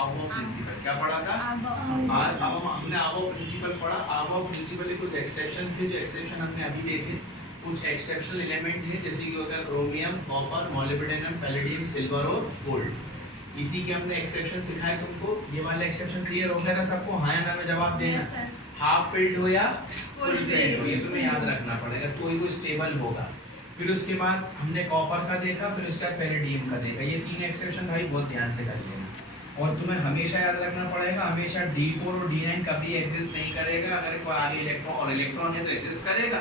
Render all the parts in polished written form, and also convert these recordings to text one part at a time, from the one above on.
आवो प्रिंसिपल। क्या पढ़ा था? अब हमने आवो प्रिंसिपल पढ़ा। आवो प्रिंसिपल के कुछ एक्सेप्शन थे, जो एक्सेप्शन हमने अभी देखे। कुछ एक्सेप्शनल एलिमेंट हैं, जैसे कि हो गया chromium, copper, molybdenum, palladium, silver और गोल्ड। इसी के हमने एक्सेप्शन सिखाए तुमको। ये वाला एक्सेप्शन क्लियर हो गया था सबको? हाँ या ना में जवाब देना। हाफ फिल्ड हो या फुल फिल्ड हो, ये तुम्हें याद रखना पड़ेगा, तो ही वो स्टेबल होगा। फिर उसके बाद हमने कॉपर का देखा, फिर उसके बाद पैलेडियम का देखा। ये तीन एक्सेप्शन भाई बहुत ध्यान से कर लेना। और तुम्हें हमेशा याद रखना पड़ेगा, हमेशा D4 और D9 कभी एग्जिस्ट नहीं करेगा। अगर कोई आगे इलेक्ट्रॉन और इलेक्ट्रॉन है तो एग्जिस्ट करेगा।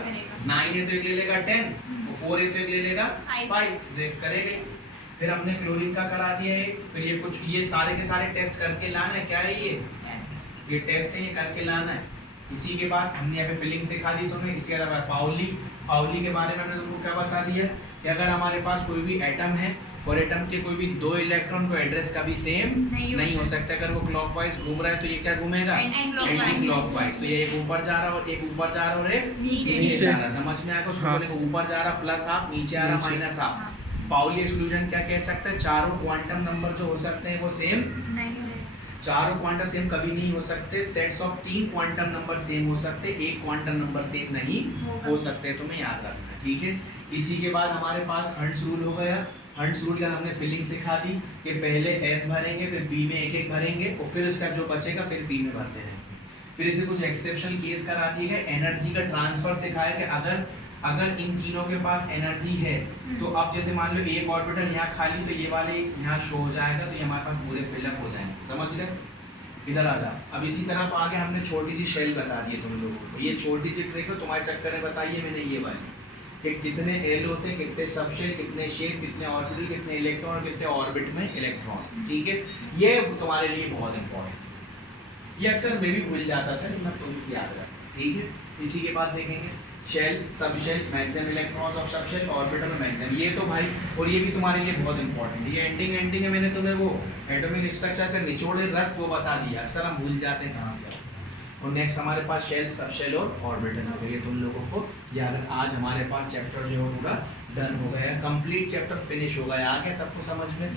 9 है तो एक ले लेगा 10, 4 है तो एक ले लेगा 5, देख करेगा। फिर हमने क्लोरीन का करा दिया है। फिर ये कुछ ये सारे के सारे टेस्ट करके लाना है। क्या है ये टेस्ट है, ये करके लाना है। इसी के बाद हमने यहाँ पे फिलिंग सिखा दी तुम्हें। इसके बाद पाउली के बारे में हमने तुमको क्या बता दिया कि अगर हमारे पास कोई भी एटम है और एटम के कोई भी दो इलेक्ट्रॉन को एड्रेस कभी सेम नहीं हो सकता। अगर वो क्लॉकवाइज घूम रहा है तो ये क्या घूमेगा? Anti clockwise. तो ये एक ऊपर जा रहा और एक ऊपर जा रहा और एक नीचे जा रहा। समझ में आएगा? उसको बोलेंगे ऊपर जा रहा प्लस हाफ, नीचे आ रहा माइनस हाफ। पाउली एक्सक्लूजन क्या कह सकते हैं? चारों क्वांटम नंबर जो हो सकते हैं वो सेम चारों क्वांटम सेम कभी नहीं हो सकते। Sets of 3 quantum number same हो सकते, एक क्वांटम नंबर सेम नहीं हो सकते। तुम्हें याद रखना है, ठीक है। इसी के बाद हमारे पास हंट्स रूल हो गया। हंट्स रूल का हमने फिलिंग सिखा दी कि पहले S भरेंगे, फिर B में एक एक भरेंगे और फिर उसका जो बचेगा फिर B में भरते रहेंगे। फिर इसे कुछ एक्सेप्शनल केस करा दिए गए। एनर्जी का ट्रांसफर सिखाया कि अगर इन तीनों के पास एनर्जी है तो अब जैसे मान लो एक ऑर्बिटल यहाँ खाली, तो ये वाले यहाँ शो हो जाएगा, तो ये हमारे पास पूरे फिलअप हो जाएंगे। समझ गए? इधर आ जा। अब इसी तरफ आगे हमने छोटी सी शेल बता दी है तुम लोगों को। ये छोटी सी ट्रिक है, तुम्हारे चक्कर में बताइए मैंने ये वाली कि कितने एल होते हैं, कितने सब शेल, कितने शेप, कितने ऑर्बिटल, कितने इलेक्ट्रॉन, कितने ऑर्बिट में इलेक्ट्रॉन। ठीक है, ये तुम्हारे लिए बहुत इंपॉर्टेंट। ये अक्सर मैं भी भूल जाता था, लेकिन तुम याद रखना। ठीक है, इसी के बाद देखेंगे shell, sub shell, maximum electrons of sub shell, orbital और मैक्सिमम। ये तो भाई, और ये भी तुम्हारे लिए बहुत इंपॉर्टेंट है। ये एंडिंग है, मैंने तुम्हें वो एटॉमिक स्ट्रक्चर का निचोड़ रस वो बता दिया। अक्सर हम भूल जाते हैं कहाँ क्या। और नेक्स्ट हमारे पास शेल, सब शेल और ऑर्बिटल हो गए। तुम लोगों को याद है। आज हमारे पास चैप्टर जो है पूरा डन हो गया, कंप्लीट चैप्टर फिनिश हो गया। आ गया सबको समझ में?